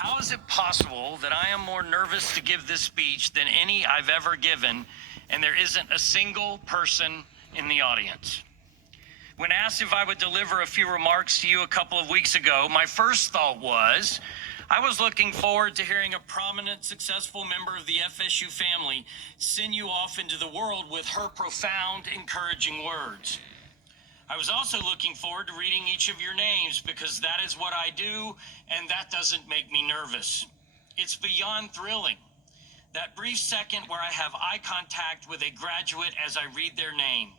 How is it possible that I am more nervous to give this speech than any I've ever given, and there isn't a single person in the audience? When asked if I would deliver a few remarks to you a couple of weeks ago, my first thought was, I was looking forward to hearing a prominent, successful member of the FSU family send you off into the world with her profound, encouraging words. I was also looking forward to reading each of your names because that is what I do, and that doesn't make me nervous. It's beyond thrilling. That brief second where I have eye contact with a graduate as I read their name.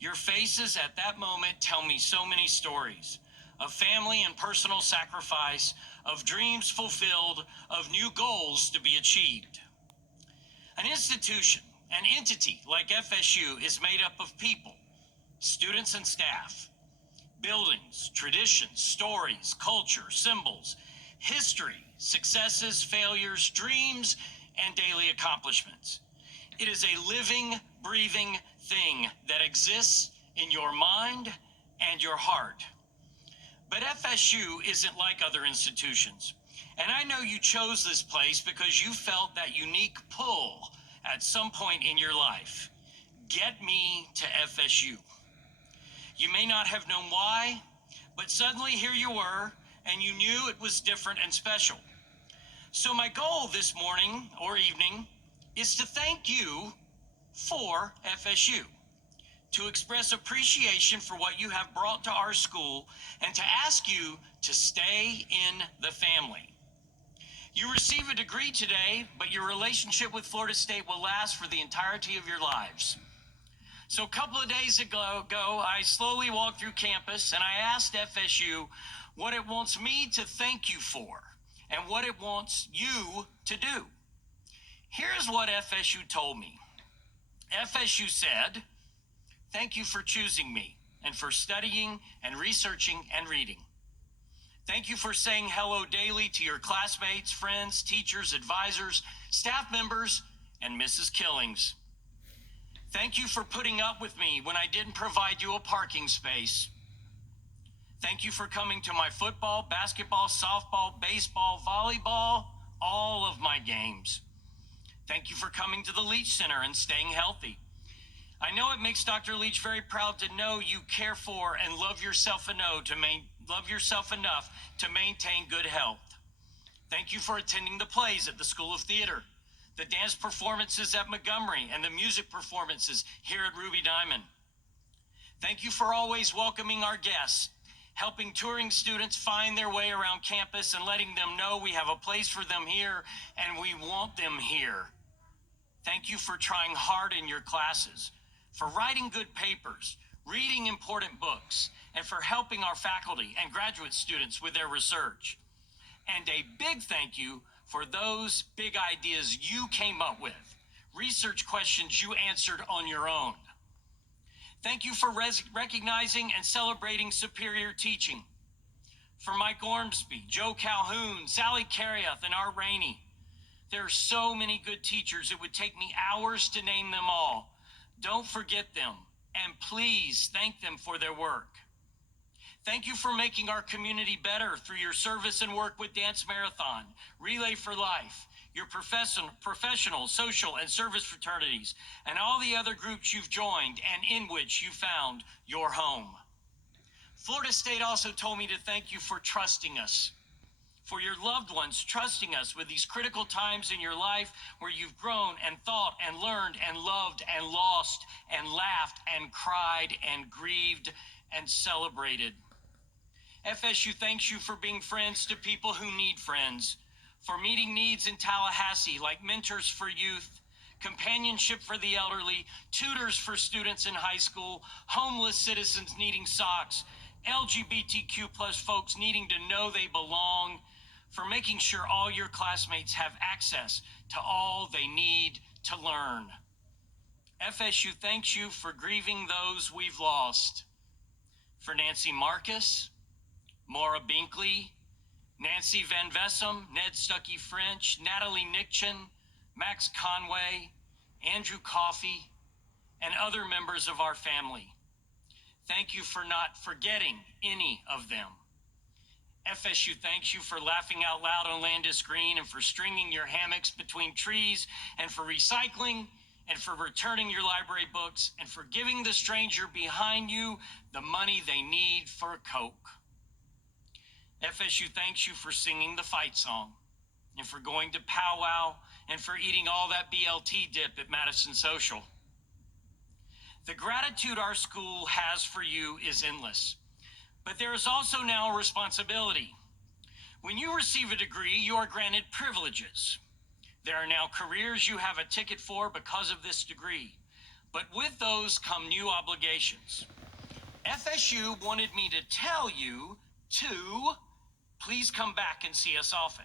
Your faces at that moment tell me so many stories of family and personal sacrifice, of dreams fulfilled, of new goals to be achieved. An institution, an entity like FSU is made up of people, students and staff, buildings, traditions, stories, culture, symbols, history, successes, failures, dreams, and daily accomplishments. It is a living, breathing thing that exists in your mind and your heart. But FSU isn't like other institutions. And I know you chose this place because you felt that unique pull at some point in your life. Get me to FSU. You may not have known why, but suddenly here you were, and you knew it was different and special. So my goal this morning or evening is to thank you for FSU, to express appreciation for what you have brought to our school, and to ask you to stay in the family. You receive a degree today, but your relationship with Florida State will last for the entirety of your lives. So a couple of days ago, I slowly walked through campus and I asked FSU what it wants me to thank you for and what it wants you to do. Here's what FSU told me. FSU said, "Thank you for choosing me and for studying and researching and reading. Thank you for saying hello daily to your classmates, friends, teachers, advisors, staff members, and Mrs. Killings. Thank you for putting up with me when I didn't provide you a parking space. Thank you for coming to my football, basketball, softball, baseball, volleyball, all of my games. Thank you for coming to the Leach Center and staying healthy. I know it makes Dr. Leach very proud to know you care for and love yourself enough to maintain good health. Thank you for attending the plays at the School of Theater, the dance performances at Montgomery, and the music performances here at Ruby Diamond. Thank you for always welcoming our guests, helping touring students find their way around campus and letting them know we have a place for them here and we want them here. Thank you for trying hard in your classes, for writing good papers, reading important books, and for helping our faculty and graduate students with their research. And a big thank you for those big ideas you came up with, research questions you answered on your own. Thank you for recognizing and celebrating superior teaching. For Mike Ormsby, Joe Calhoun, Sally Carriath, and Art Rainey. There are so many good teachers, it would take me hours to name them all. Don't forget them, and please thank them for their work. Thank you for making our community better through your service and work with Dance Marathon, Relay for Life, your professional, social, and service fraternities, and all the other groups you've joined and in which you found your home. Florida State also told me to thank you for trusting us, for your loved ones trusting us with these critical times in your life where you've grown and thought and learned and loved and lost and laughed and cried and grieved and celebrated. FSU thanks you for being friends to people who need friends, for meeting needs in Tallahassee like mentors for youth, companionship for the elderly, tutors for students in high school, homeless citizens needing socks, LGBTQ plus folks needing to know they belong, for making sure all your classmates have access to all they need to learn. FSU thanks you for grieving those we've lost. For Nancy Marcus, Maura Binkley, Nancy Van Vessem, Ned Stuckey French, Natalie Nickchen, Max Conway, Andrew Coffey, and other members of our family. Thank you for not forgetting any of them. FSU thanks you for laughing out loud on Landis Green and for stringing your hammocks between trees and for recycling and for returning your library books and for giving the stranger behind you the money they need for a Coke. FSU thanks you for singing the fight song and for going to powwow and for eating all that BLT dip at Madison Social. The gratitude our school has for you is endless, but there is also now a responsibility. When you receive a degree, you are granted privileges. There are now careers you have a ticket for because of this degree, but with those come new obligations. FSU wanted me to tell you to please come back and see us often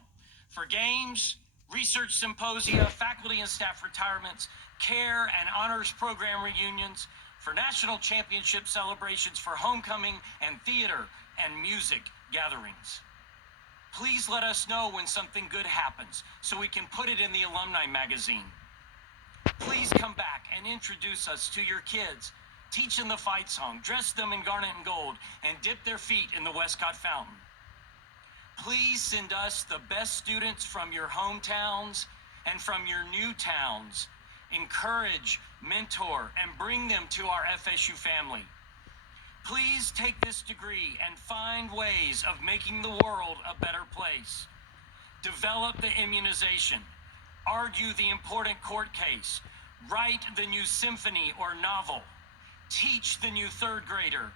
for games, research symposia, faculty and staff retirements, care and honors program reunions, for national championship celebrations, for homecoming and theater and music gatherings. Please let us know when something good happens so we can put it in the alumni magazine. Please come back and introduce us to your kids. Teach them the fight song, dress them in garnet and gold, and dip their feet in the Westcott Fountain. Please send us the best students from your hometowns and from your new towns. Encourage, mentor, and bring them to our FSU family. Please take this degree and find ways of making the world a better place. Develop the immunization, argue the important court case, write the new symphony or novel, teach the new third grader,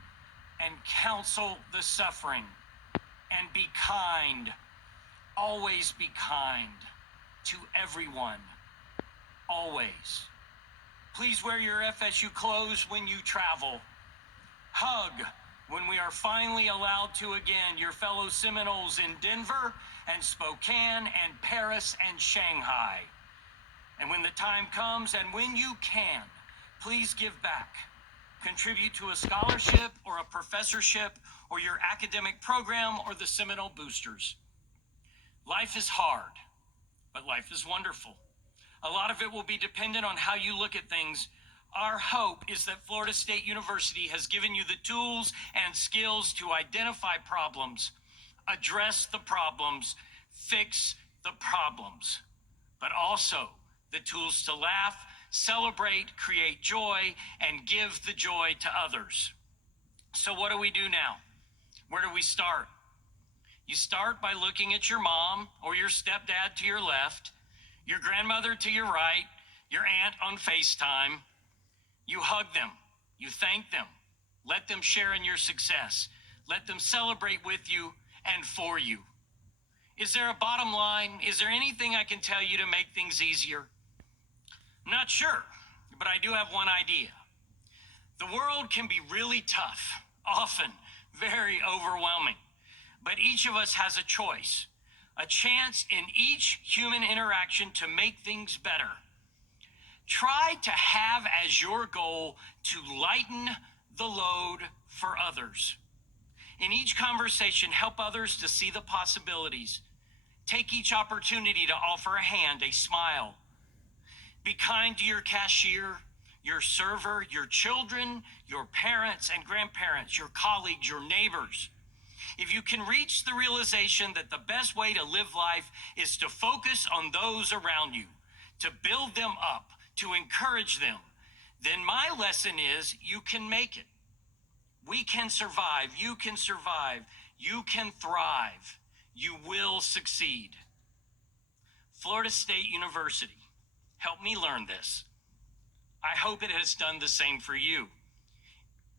and counsel the suffering. And be kind, always be kind to everyone, always. Please wear your FSU clothes when you travel. Hug when we are finally allowed to again, your fellow Seminoles in Denver and Spokane and Paris and Shanghai. And when the time comes and when you can, please give back. Contribute to a scholarship or a professorship or your academic program or the Seminole Boosters. Life is hard, but life is wonderful. A lot of it will be dependent on how you look at things. Our hope is that Florida State University has given you the tools and skills to identify problems, address the problems, fix the problems, but also the tools to laugh, celebrate, create joy, and give the joy to others. So what do we do now? Where do we start? You start by looking at your mom or your stepdad to your left, your grandmother to your right, your aunt on FaceTime. You hug them, you thank them, let them share in your success, let them celebrate with you and for you. Is there a bottom line? Is there anything I can tell you to make things easier? I'm not sure, but I do have one idea. The world can be really tough, often very overwhelming, but each of us has a choice, a chance in each human interaction to make things better. Try to have as your goal to lighten the load for others. In each conversation, help others to see the possibilities. Take each opportunity to offer a hand, a smile. Be kind to your cashier, your server, your children, your parents and grandparents, your colleagues, your neighbors. If you can reach the realization that the best way to live life is to focus on those around you, to build them up, to encourage them, then my lesson is you can make it. We can survive. You can survive. You can thrive. You will succeed. Florida State University helped me learn this. I hope it has done the same for you.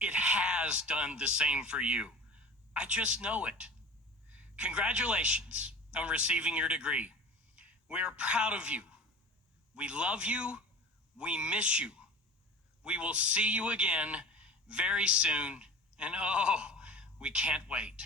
It has done the same for you. I just know it. Congratulations on receiving your degree. We are proud of you. We love you. We miss you. We will see you again very soon. And oh, we can't wait.